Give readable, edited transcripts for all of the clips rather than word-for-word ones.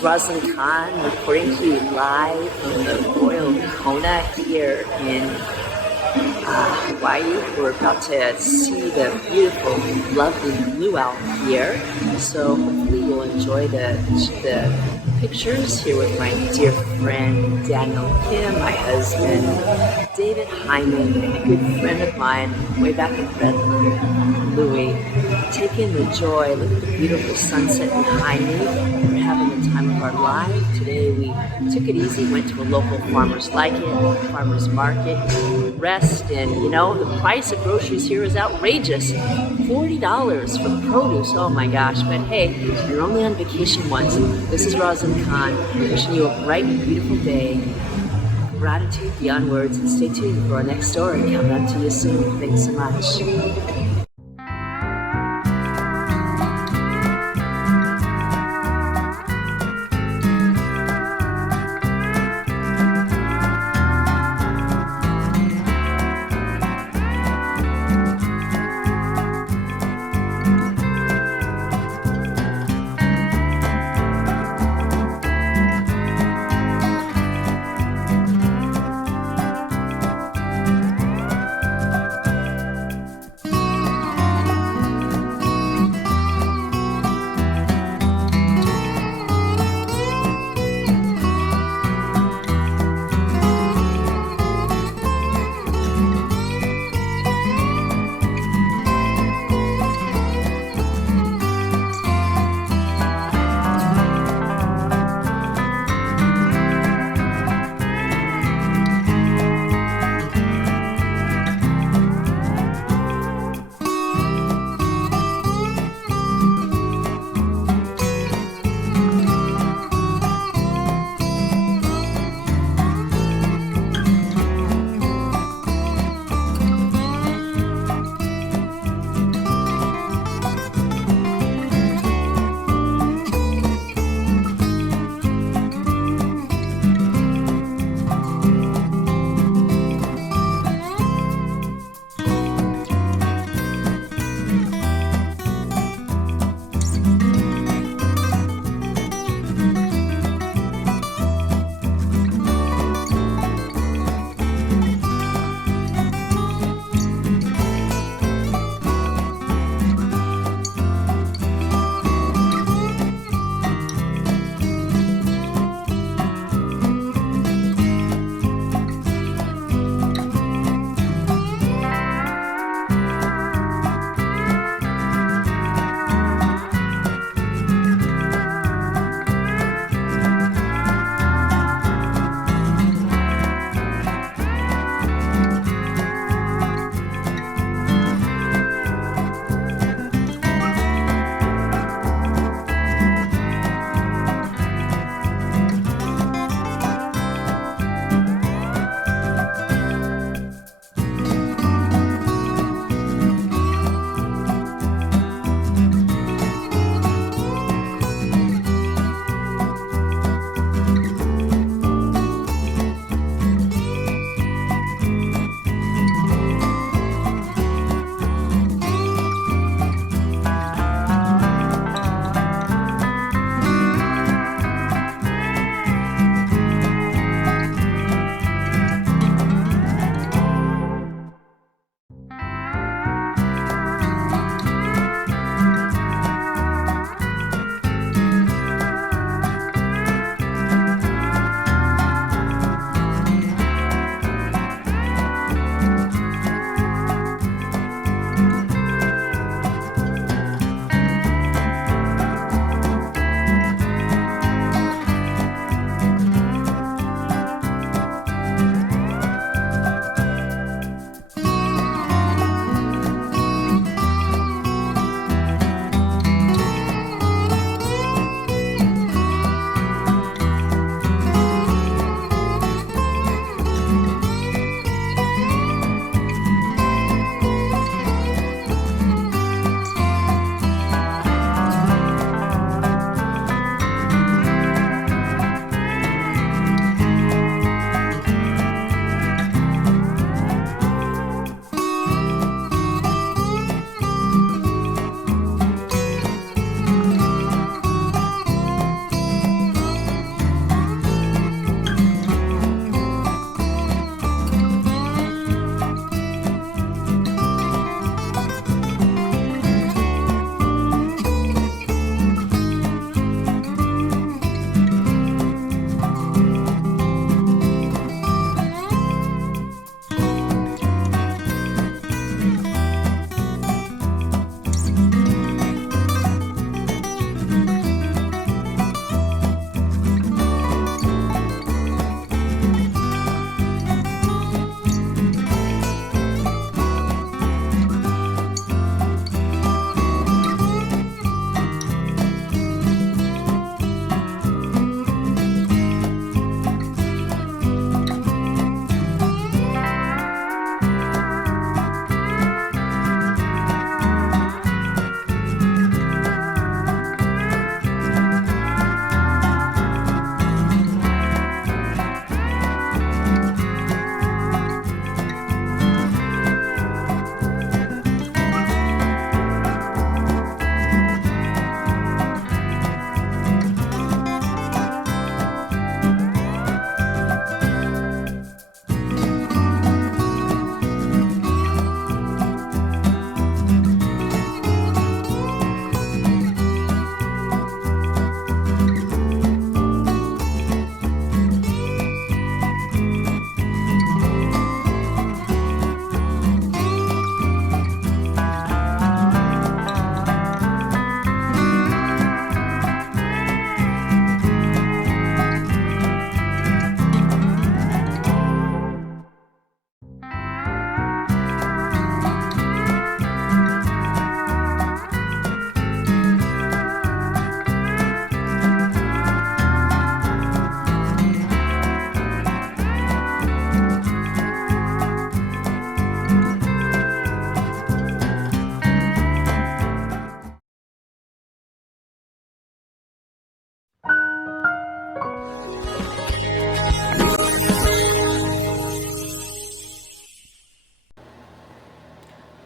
Rosalyn Kahn reporting to you live from the Royal Kona here in Hawaii. We're about to see the beautiful, lovely luau here. So hopefully you'll enjoy the pictures here with my dear friend Daniel Kim, my husband David Hyman, and a good friend of mine way back in Redmond, Louis. Take in the joy. Look at the beautiful sunset behind me. We're having the time of our life. Today we took it easy, went to a local farmer's farmer's market, rest, and you know, the price of groceries here is outrageous. $40 for produce, oh my gosh. But hey, you're only on vacation once. This is Rosalyn Kahn, wishing you a bright and beautiful day. Gratitude beyond words, and stay tuned for our next story coming up to you soon. Thanks so much.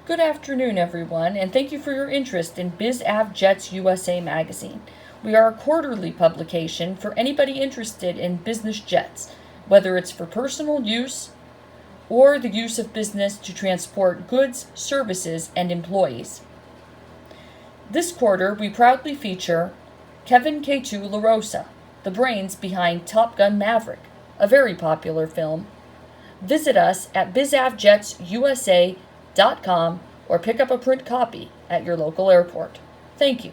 Good afternoon, everyone, and thank you for your interest in BizAvJets USA magazine. We are a quarterly publication for anybody interested in business jets, whether it's for personal use or the use of business to transport goods, services, and employees. This quarter, we proudly feature Kevin K2 LaRosa, the brains behind Top Gun Maverick, a very popular film. Visit us at bizavjetsusa.com or pick up a print copy at your local airport. Thank you.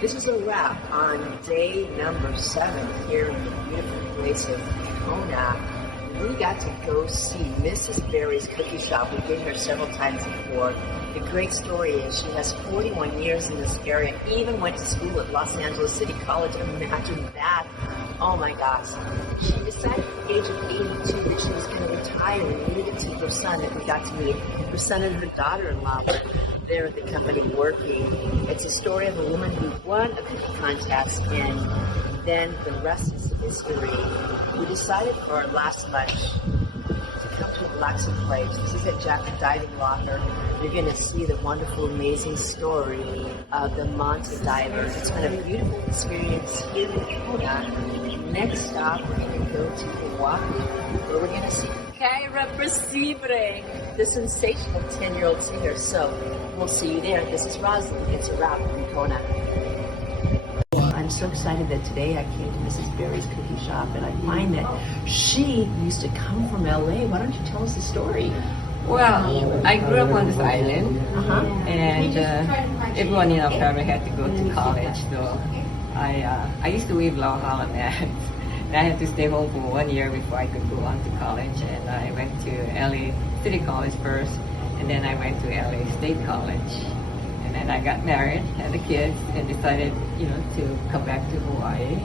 This is a wrap on day number 7 here in the beautiful place of Kona. We got to go see Mrs. Barry's Cookie Shop. We've been here several times before. The great story is she has 41 years in this area, even went to school at Los Angeles City College. Imagine that. Oh my gosh. She decided at the age of 82 that she was going to retire and leave it to her son, that we got to meet. Her son and her daughter-in-law were there at the company working. It's a story of a woman who won a cookie contest, and then the rest is history. We decided for our last lunch to come to a relaxing place. This is at Jack the Diving Locker. You're going to see the wonderful, amazing story of the Manta diver. It's been a beautiful experience here in Kona. Next stop, we're going to go to Hawaii, where we're going to see Kyra Presibre, the sensational 10-year-old singer. So we'll see you there. This is Rosalyn. It's a wrap from Kona. I'm so excited that today I came to Mrs. Barry's Cookie Shop, and I find that she used to come from LA. Why don't you tell us the story? Well, I grew up on this island, and everyone in our family had to go to college, so I used to leave Long Island, and I had to stay home for 1 year before I could go on to college, and I went to LA City College first, and then I went to LA State College, and then I got married, had the kids, and decided, to come back to Hawaii,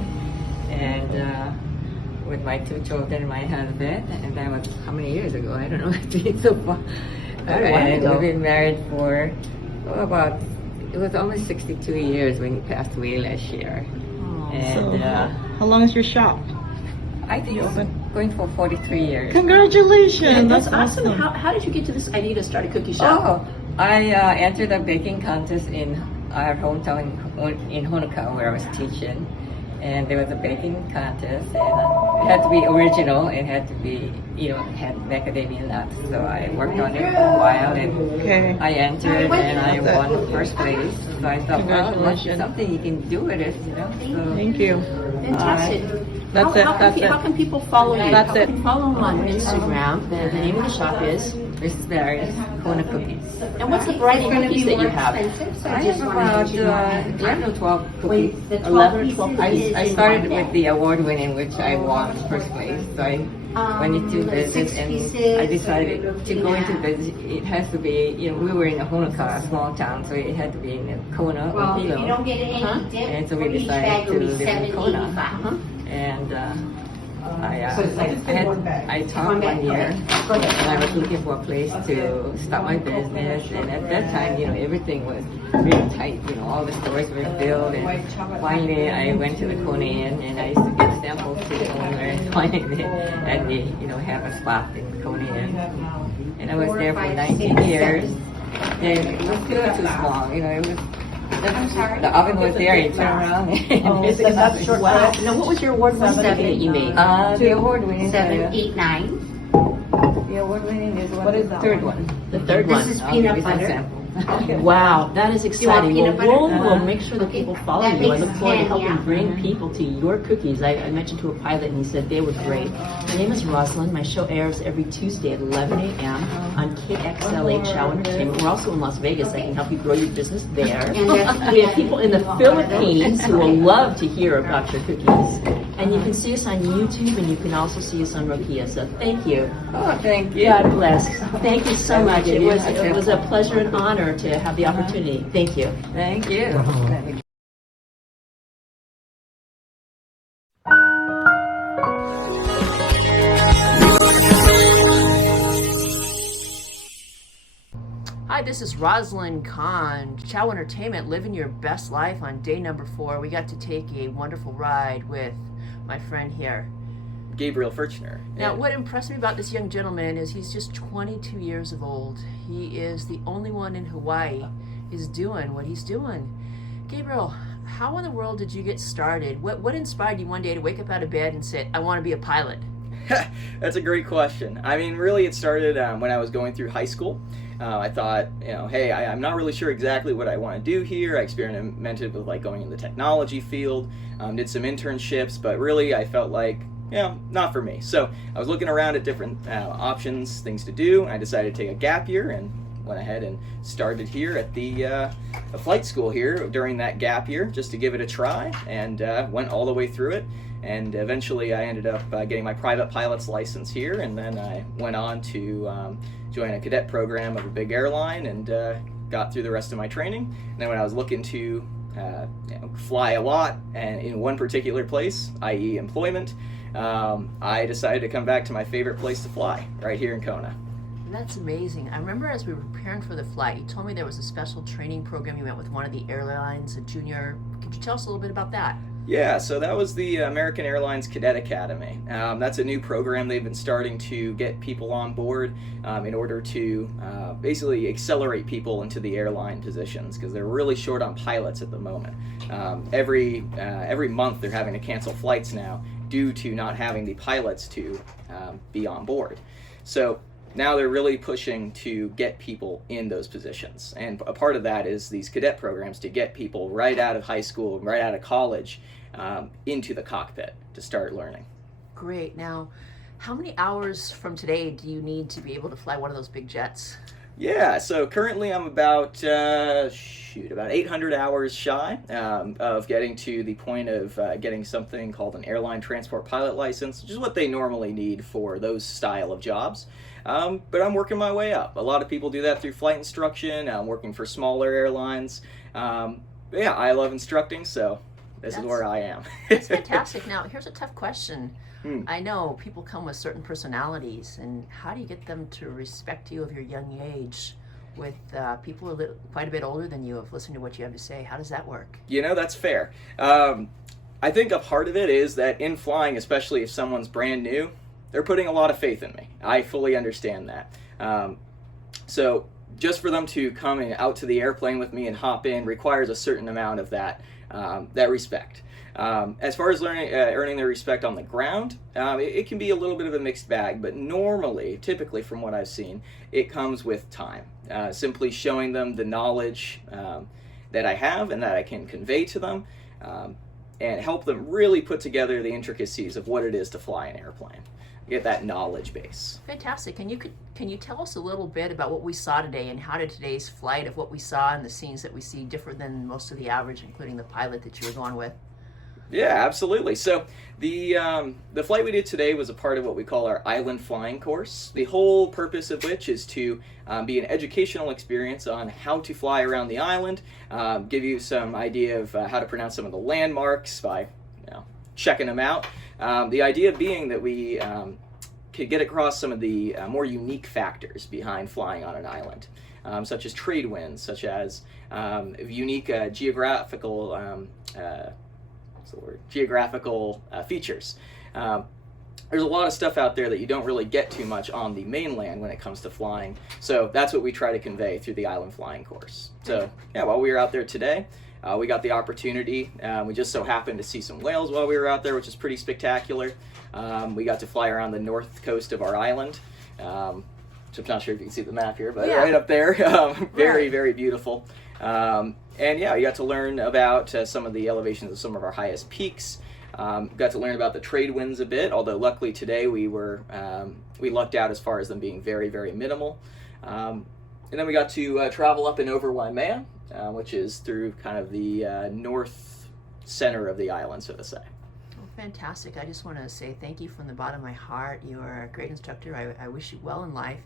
and with my 2 children and my husband, and that was how many years ago? I don't know. It's been so far. And we've been married for it was almost 62 years when he passed away last year. And how long is your shop? I think it's going for 43 years. Congratulations! That's awesome. How did you get to this idea to start a cookie shop? Oh, I entered a baking contest in our hometown in Honoka, where I was teaching. And there was a baking contest, and it had to be original. It had to be, had macadamia nuts. So I worked on it for a while, and I entered, and I won first place. So I thought, well, that's something you can do with it, So, thank you. Fantastic. That's it. How can people follow you? That's it. Follow them on Instagram. The name of the shop is? mrsbarry'skonacookies. And what's the variety of cookies that you have? I have about 11 or 12 cookies. 11 or 12 cookies. I started with the award winning, which I won first place. So I went into business, and I decided to go into business. It has to be, we were in Honoka, a small town, so it had to be in Kona or Hilo. And so we decided to live in Kona. And I taught 1 year, and I was looking for a place to start my business, and at that time, everything was really tight, all the stores were built, and finally I went to the Kona Inn, and I used to give samples to the owner, and finally they have a spot in the Kona Inn, and I was there for 19 years, and it was still too small, it was. The oven was there, you turn around and That's short. Wow. Now, what was your award-winning stuff that you made? The award-winning 7, 8, 9. The award-winning is the third one. The third one. This is peanut butter. Sample. Okay. Wow, that is exciting. peanut butter? We'll make sure that people follow That you. I makes look forward to 10, helping yeah. bring people to your cookies. I mentioned to a pilot, and he said they were great. My name is Rosalyn. My show airs every Tuesday at 11 a.m. on KXLA Chow Entertainment. We're also in Las Vegas. I can help you grow your business there. And that's- We have people in the Philippines who will love to hear about your cookies. And you can see us on YouTube, and you can also see us on Rokia. So thank you. Oh, thank you. God bless. Thank you so much. It was a pleasure and honor to have the opportunity. Thank you. Thank you. Hi, this is Rosalyn Kahn, Chow Entertainment, living your best life on day number 4. We got to take a wonderful ride with my friend here. Gabriel Furchner. Now, And- what impressed me about this young gentleman is he's just 22 years of old. He is the only one in Hawaii is doing what he's doing. Gabriel, how in the world did you get started? What inspired you one day to wake up out of bed and say, I want to be a pilot? That's a great question. I mean, really, it started when I was going through high school. I thought, hey, I'm not really sure exactly what I want to do here. I experimented with like going in the technology field, did some internships, but really I felt like, not for me. So I was looking around at different options, things to do, and I decided to take a gap year and went ahead and started here at the flight school here during that gap year just to give it a try, and went all the way through it. And eventually I ended up getting my private pilot's license here, and then I went on to join a cadet program of a big airline and got through the rest of my training. And then when I was looking to fly a lot and in one particular place, i.e. employment, I decided to come back to my favorite place to fly, right here in Kona. That's amazing. I remember as we were preparing for the flight, you told me there was a special training program you went with one of the airlines, a junior. Could you tell us a little bit about that? Yeah, so that was the American Airlines Cadet Academy. That's a new program they've been starting to get people on board in order to basically accelerate people into the airline positions, because they're really short on pilots at the moment. Every month they're having to cancel flights now due to not having the pilots to be on board. So now they're really pushing to get people in those positions. And a part of that is these cadet programs to get people right out of high school, right out of college, into the cockpit to start learning. Great. Now, how many hours from today do you need to be able to fly one of those big jets? Yeah, so currently I'm about 800 hours shy of getting to the point of getting something called an airline transport pilot license, which is what they normally need for those style of jobs. But I'm working my way up. A lot of people do that through flight instruction. I'm working for smaller airlines. But yeah, I love instructing, so this is where I am. That's fantastic. Now, here's a tough question. Hmm. I know people come with certain personalities, and how do you get them to respect you of your young age with people who are quite a bit older than you, of listening to what you have to say? How does that work? That's fair. I think a part of it is that in flying, especially if someone's brand new, they're putting a lot of faith in me. I fully understand that. So just for them to come out to the airplane with me and hop in requires a certain amount of that respect. As far as earning their respect on the ground, it can be a little bit of a mixed bag, but typically from what I've seen, it comes with time. Simply showing them the knowledge that I have and that I can convey to them, and help them really put together the intricacies of what it is to fly an airplane. Get that knowledge base. Fantastic. Can you tell us a little bit about what we saw today, and how did today's flight of what we saw and the scenes that we see differ than most of the average, including the pilot that you were going with? Yeah, absolutely. So the flight we did today was a part of what we call our island flying course. The whole purpose of which is to be an educational experience on how to fly around the island, give you some idea of how to pronounce some of the landmarks by checking them out. The idea being that we could get across some of the more unique factors behind flying on an island, such as trade winds, such as unique geographical features. There's a lot of stuff out there that you don't really get too much on the mainland when it comes to flying. So that's what we try to convey through the island flying course. So yeah, while we were out there today, we got the opportunity. We just so happened to see some whales while we were out there, which is pretty spectacular. We got to fly around the north coast of our island. Which I'm not sure if you can see the map here, but right up there. Very, very beautiful. And yeah, we got to learn about some of the elevations of some of our highest peaks. Got to learn about the trade winds a bit, although luckily today we lucked out as far as them being very, very minimal. And then we got to travel up and over Waimea, which is through kind of the north center of the island, so to say. Well, fantastic. I just want to say thank you from the bottom of my heart. You are a great instructor. I wish you well in life.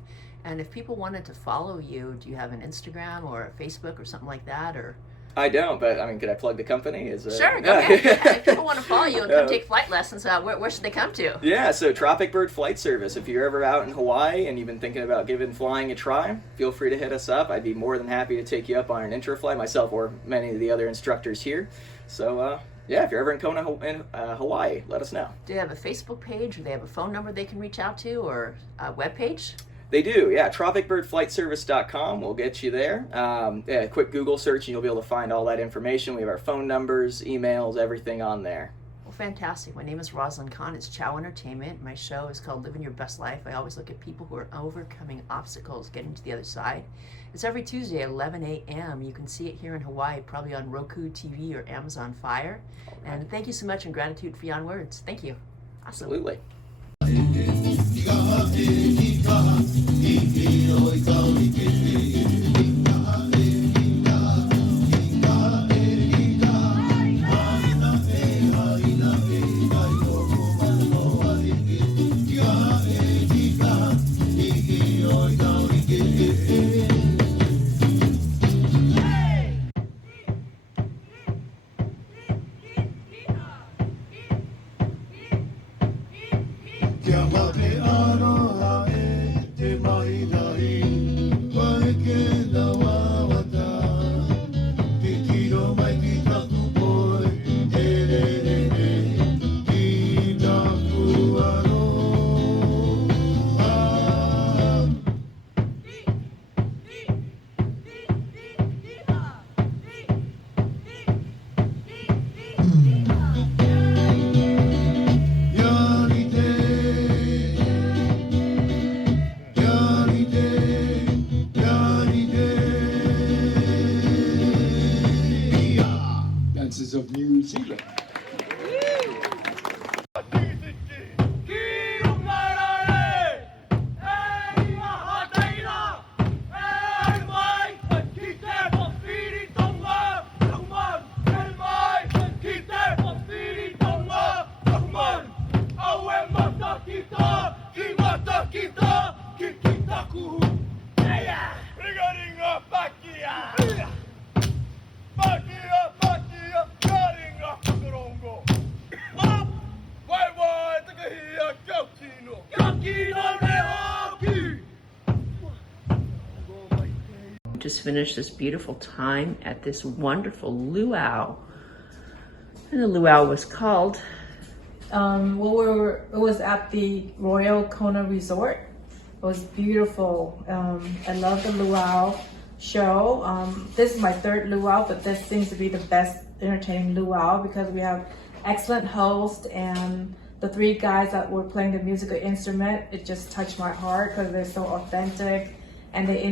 And if people wanted to follow you, do you have an Instagram or a Facebook or something like that? Or I don't, but I mean, could I plug the company? Sure, go ahead. Yeah, if people want to follow you and come take flight lessons, where should they come to? Yeah, so Tropic Bird Flight Service. If you're ever out in Hawaii and you've been thinking about giving flying a try, feel free to hit us up. I'd be more than happy to take you up on an intro flight, myself or many of the other instructors here. So Yeah, if you're ever in Kona, Hawaii, let us know. Do they have a Facebook page, or they have a phone number they can reach out to, or a web page? They do, yeah. tropicbirdflightservice.com will get you there. Yeah, a quick Google search and you'll be able to find all that information. We have our phone numbers, emails, everything on there. Well, fantastic. My name is Rosalyn Kahn. It's Chow Entertainment. My show is called Living Your Best Life. I always look at people who are overcoming obstacles, getting to the other side. It's every Tuesday at 11 a.m. You can see it here in Hawaii, probably on Roku TV or Amazon Fire. And thank you so much, and gratitude for your words. Thank you. Awesome. Absolutely. Of New Zealand. Just finished this beautiful time at this wonderful luau, and the luau was called it was at the Royal Kona Resort. It was beautiful. I love the luau show. This is my third luau, but this seems to be the best entertaining luau because we have excellent hosts, and the three guys that were playing the musical instrument, it just touched my heart because they're so authentic. And they're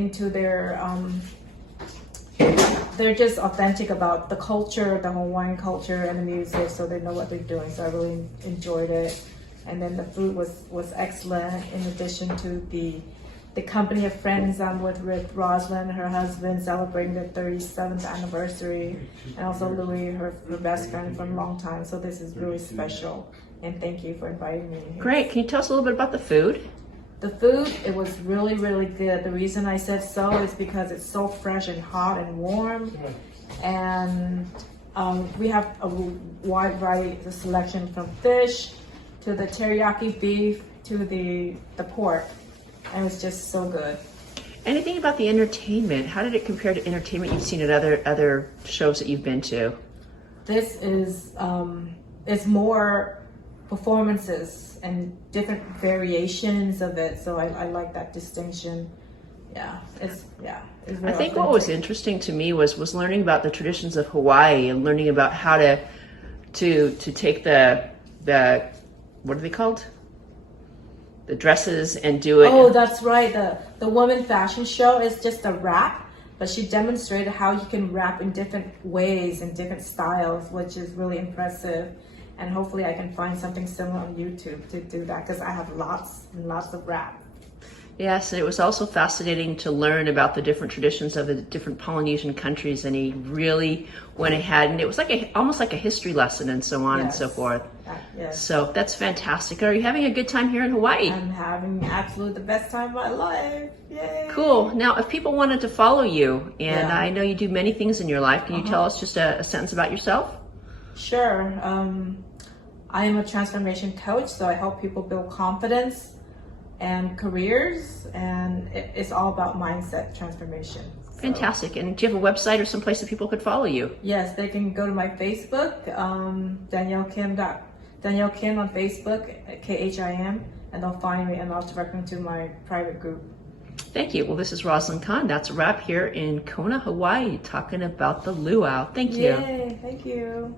just authentic about the culture, the Hawaiian culture and the music, so they know what they're doing. So I really enjoyed it. And then the food was excellent, in addition to the company of friends I'm with Rosalyn, her husband, celebrating their 37th anniversary, and also Louie, her best friend from a long time. So this is really special, and thank you for inviting me. Great. Can you tell us a little bit about the food? The food, it was really, really good. The reason I said so is because it's so fresh and hot and warm. And we have a wide variety of selection, from fish to the teriyaki beef to the pork. And it was just so good. Anything about the entertainment? How did it compare to entertainment you've seen at other shows that you've been to? This is it's more performances and different variations of it, so I like that distinction. It's I think what was interesting to me was learning about the traditions of Hawaii and learning about how to take the what are they called, the dresses, and do it. Oh, that's right. The woman fashion show is just a wrap, but she demonstrated how you can wrap in different ways and different styles, which is really impressive. And hopefully I can find something similar on YouTube to do that, because I have lots and lots of rap. Yes, and it was also fascinating to learn about the different traditions of the different Polynesian countries, and he really went ahead, and it was like almost like a history lesson and so on and so forth. Yes. So that's fantastic. Are you having a good time here in Hawaii? I'm having absolutely the best time of my life. Yay! Cool. Now, if people wanted to follow you, and I know you do many things in your life, can you tell us just a sentence about yourself? Sure. I am a transformation coach, so I help people build confidence and careers, and it's all about mindset transformation. Fantastic. And do you have a website or some place that people could follow you? Yes, they can go to my Facebook, Danielle Kim on Facebook, KHIM, and they'll find me and I'll direct them to my private group. Thank you. Well, this is Rosalyn Kahn. That's a wrap here in Kona, Hawaii, talking about the luau. Thank you. Yay, thank you.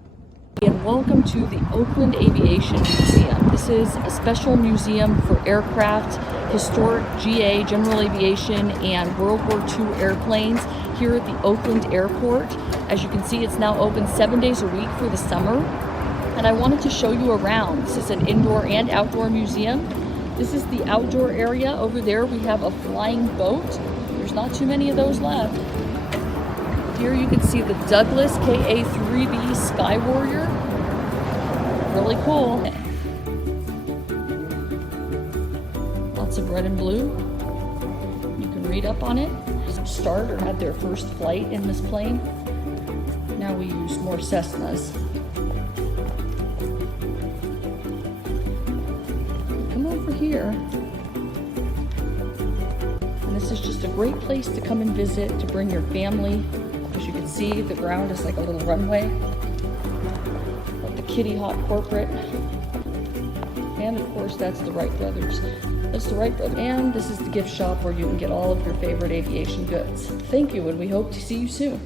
And welcome to the Oakland Aviation Museum. This is a special museum for aircraft, historic GA, general aviation, and World War II airplanes here at the Oakland Airport. As you can see, it's now open 7 days a week for the summer. And I wanted to show you around. This is an indoor and outdoor museum. This is the outdoor area. Over there we have a flying boat. There's not too many of those left. Here you can see the Douglas KA-3B Sky Warrior. Really cool. Lots of red and blue. You can read up on it. Starter had their first flight in this plane. Now we use more Cessnas. Come over here. And this is just a great place to come and visit, to bring your family. As you can see, the ground is like a little runway. Got the Kitty Hawk corporate. And of course, that's the Wright Brothers. That's the Wright Brothers. And this is the gift shop where you can get all of your favorite aviation goods. Thank you, and we hope to see you soon.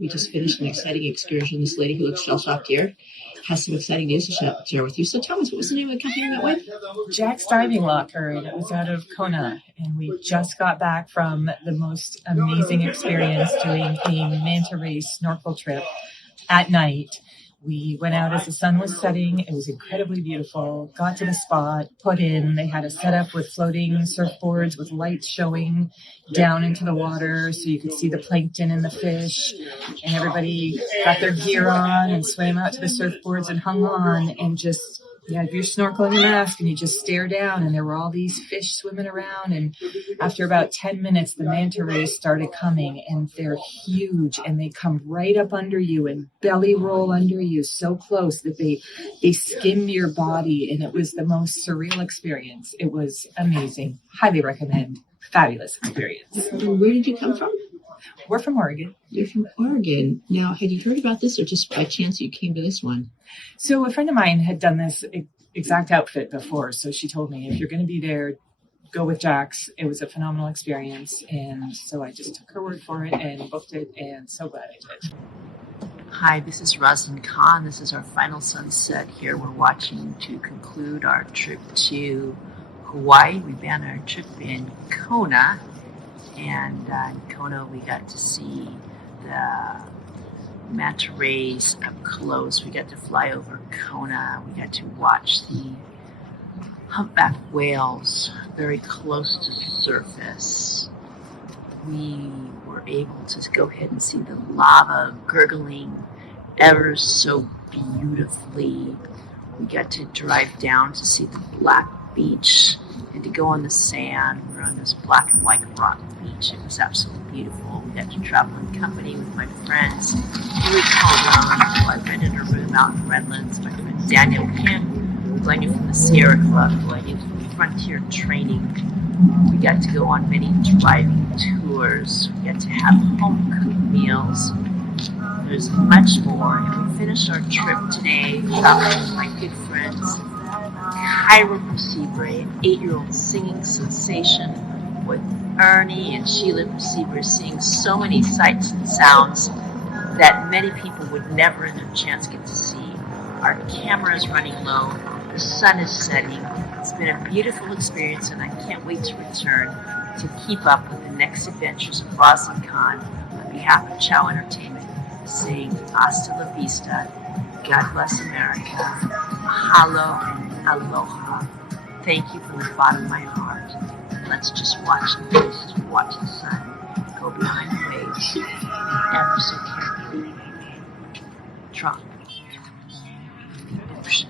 We just finished an exciting excursion. This lady who looks shell-shocked here has some exciting news to share with you. So tell us, what was the name of the company we went with? Jack's Diving Locker, and it was out of Kona. And we just got back from the most amazing experience doing a manta ray snorkel trip at night. We went out as the sun was setting. It was incredibly beautiful. Got to the spot, put in. They had a setup with floating surfboards with lights showing down into the water so you could see the plankton and the fish. And everybody got their gear on and swam out to the surfboards and hung on and just, you had your snorkel and your mask and you just stare down and there were all these fish swimming around. And after about 10 minutes, the manta rays started coming and they're huge and they come right up under you and belly roll under you so close that they skim your body. And it was the most surreal experience. It was amazing. Highly recommend. Fabulous experience. Where did you come from? We're from Oregon. You're from Oregon. Now, had you heard about this or just by chance you came to this one? So a friend of mine had done this exact outfit before. So she told me, if you're going to be there, go with Jack's. It was a phenomenal experience. And so I just took her word for it and booked it. And so glad I did. Hi, this is Rosalyn Kahn. This is our final sunset here. We're watching to conclude our trip to Hawaii. We began our trip in Kona. And in Kona, we got to see the manta rays up close. We got to fly over Kona. We got to watch the humpback whales very close to the surface. We were able to go ahead and see the lava gurgling ever so beautifully. We got to drive down to see the black beach and to go on the sand. We were on this black and white rock beach. It was absolutely beautiful. We got to travel in company with my friends. Julie Calderon, who I rented a room out in Redlands. My friend Daniel Kim, who I knew from the Sierra Club, who I knew from Frontier Training. We got to go on many driving tours. We got to have home-cooked meals. There's much more. And we finished our trip today traveling with my good friends Kyra Persebre, an 8-year-old singing sensation, with Ernie and Sheila Persebre seeing so many sights and sounds that many people would never in their chance get to see. Our camera is running low. The sun is setting. It's been a beautiful experience, and I can't wait to return to keep up with the next adventures of Rosalyn Kahn. On behalf of Chow Entertainment, saying hasta la vista, God bless America, mahalo and aloha. Thank you from the bottom of my heart. Let's just watch the coast, watch the sun go behind the waves, and ever so carefully drop the ocean.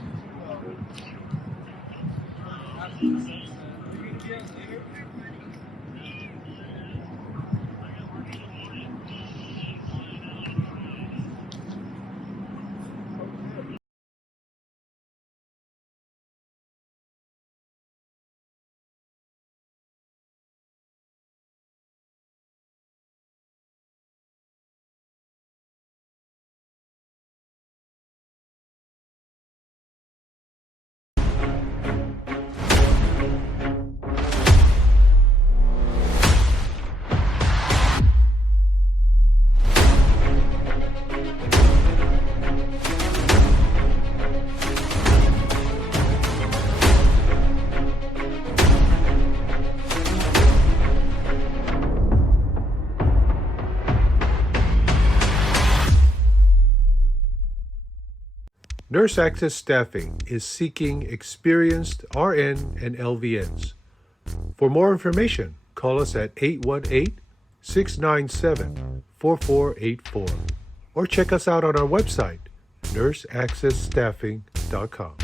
Nurse Access Staffing is seeking experienced RN and LVNs. For more information, call us at 818-697-4484 or check us out on our website, nurseaccessstaffing.com.